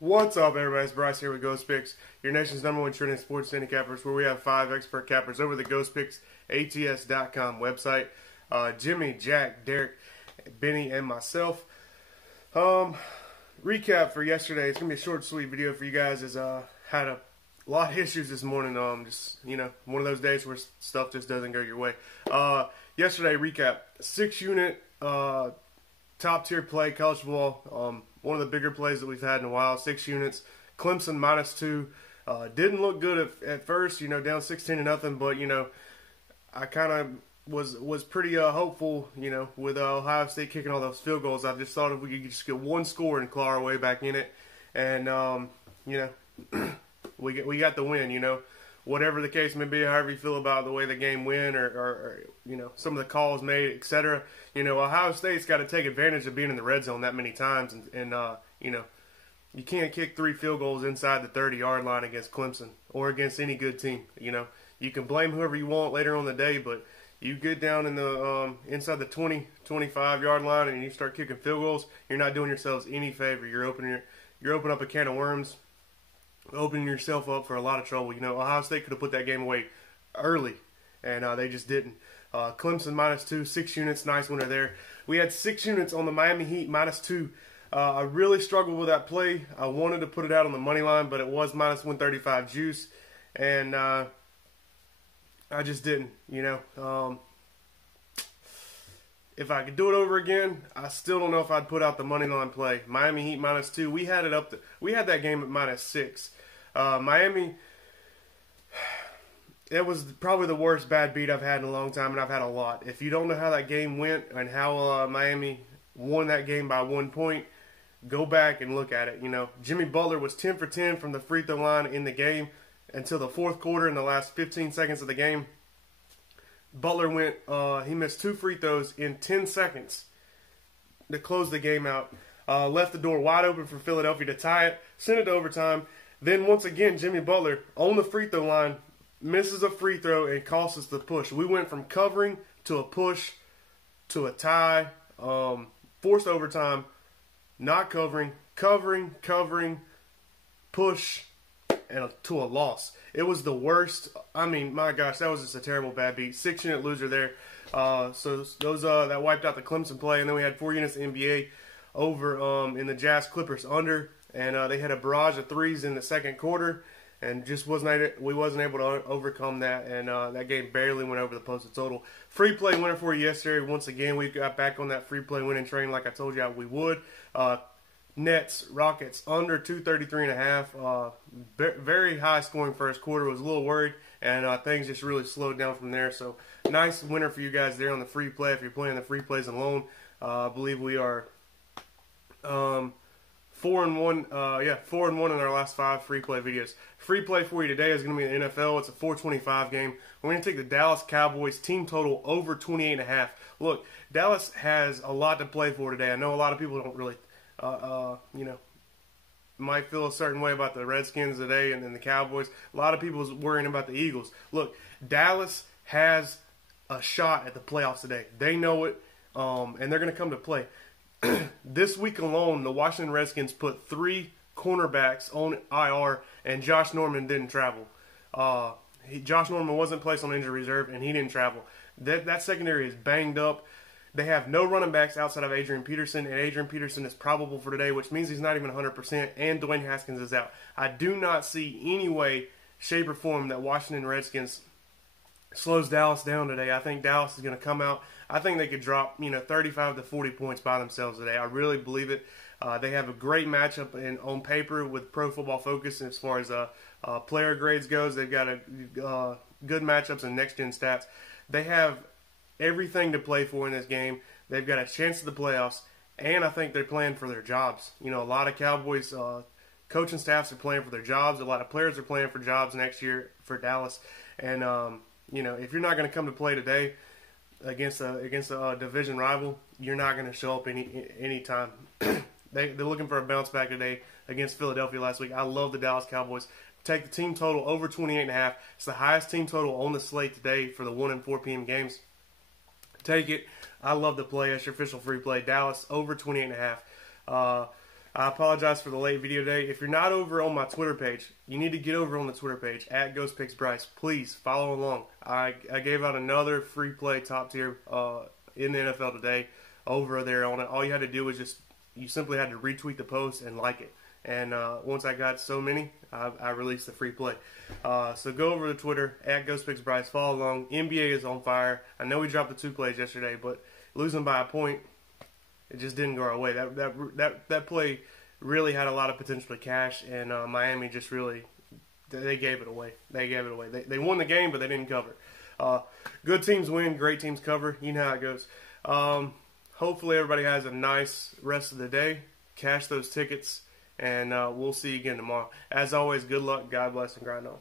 What's up, everybody? It's Bryce here with Ghost Picks, your nation's #1 trending sports handicappers, where we have 5 expert cappers over the GhostPicksATS.com website. Jimmy, Jack, Derek, Benny, and myself. Recap for yesterday. It's gonna be a short, sweet video for you guys. As had a lot of issues this morning. Just one of those days where stuff just doesn't go your way. Yesterday recap: 6-unit top tier play, college football. One of the bigger plays that we've had in a while. 6 units. Clemson -2. Didn't look good at first, down 16-0. But I kind of was pretty hopeful, with Ohio State kicking all those field goals. I just thought if we could just get one score and claw our way back in it, and we got the win. Whatever the case may be, however you feel about the way the game went, or some of the calls made, etc. Ohio State's got to take advantage of being in the red zone that many times, and you can't kick 3 field goals inside the 30-yard line against Clemson or against any good team. You can blame whoever you want later on in the day, but you get down in the inside the 20, 25-yard line and you start kicking field goals, you're not doing yourselves any favor. You're opening up a can of worms, opening yourself up for a lot of trouble. Ohio State could have put that game away early, and they just didn't. Clemson -2, 6 units, nice winner there. We had 6 units on the Miami Heat -2. I really struggled with that play. I wanted to put it out on the money line, but it was -135 juice, and I just didn't. If I could do it over again, I still don't know if I'd put out the money line play. Miami Heat -2. We had it up. We had that game at -6. Miami. It was probably the worst bad beat I've had in a long time, and I've had a lot. If you don't know how that game went and how Miami won that game by 1 point, go back and look at it. Jimmy Butler was 10 for 10 from the free throw line in the game until the fourth quarter. In the last 15 seconds of the game, Butler he missed 2 free throws in 10 seconds to close the game out. Left the door wide open for Philadelphia to tie it, sent it to overtime. Then once again, Jimmy Butler on the free throw line misses a free throw and costs us the push. We went from covering to a push to a tie, forced overtime, not covering, push, and to a loss. It was the worst. I mean, my gosh, that was just a terrible bad beat. 6-unit loser there. So those that wiped out the Clemson play, and then we had 4 units NBA over in the Jazz Clippers under, and they had a barrage of threes in the second quarter, and just we wasn't able to overcome that, and that game barely went over the posted total. Free play winner for you yesterday. Once again, we got back on that free play winning train like I told you we would. Nets, Rockets, under 233.5. Very high scoring first quarter. Was a little worried, and things just really slowed down from there. So nice winner for you guys there on the free play. If you're playing the free plays alone, I believe we are 4-1. 4-1 in our last 5 free play videos. Free play for you today is going to be the NFL. It's a 425 game. We're going to take the Dallas Cowboys team total over 28.5. Look, Dallas has a lot to play for today. I know a lot of people don't really, might feel a certain way about the Redskins today and then the Cowboys. A lot of people is worrying about the Eagles. Look, Dallas has a shot at the playoffs today. They know it, and they're going to come to play. This week alone, the Washington Redskins put 3 cornerbacks on IR, and Josh Norman didn't travel. Josh Norman wasn't placed on injury reserve, and he didn't travel. That secondary is banged up. They have no running backs outside of Adrian Peterson, and Adrian Peterson is probable for today, which means he's not even 100%, and Dwayne Haskins is out. I do not see any way, shape, or form that Washington Redskins slows Dallas down today. I think Dallas is going to come out. I think they could drop 35 to 40 points by themselves today. I really believe it. They have a great matchup on paper with Pro Football Focus as far as player grades goes. They've got good matchups and next-gen stats. They have everything to play for in this game. They've got a chance at the playoffs, and I think they're playing for their jobs. A lot of Cowboys coaching staffs are playing for their jobs. A lot of players are playing for jobs next year for Dallas. And if you're not going to come to play today against a division rival, you're not going to show up any time. They're looking for a bounce back today against Philadelphia last week. I love the Dallas Cowboys. Take the team total over 28.5. It's the highest team total on the slate today for the 1 and 4 p.m. games. Take it. I love the play. That's your official free play. Dallas over 28.5. I apologize for the late video day. If you're not over on my Twitter page, you need to get over on the Twitter page at GhostPicksBryce. Please follow along. I gave out another free play top tier in the NFL today over there on it. All you had to do was you simply had to retweet the post and like it. And once I got so many, I released the free play. So go over to Twitter at GhostPicksBryce. Follow along. NBA is on fire. I know we dropped the 2 plays yesterday, but losing by a point, it just didn't go our way. That play really had a lot of potential to cash, and Miami just really they gave it away. They won the game, but they didn't cover. Good teams win, great teams cover. You know how it goes. Hopefully everybody has a nice rest of the day. Cash those tickets, and we'll see you again tomorrow. As always, good luck, God bless, and grind on.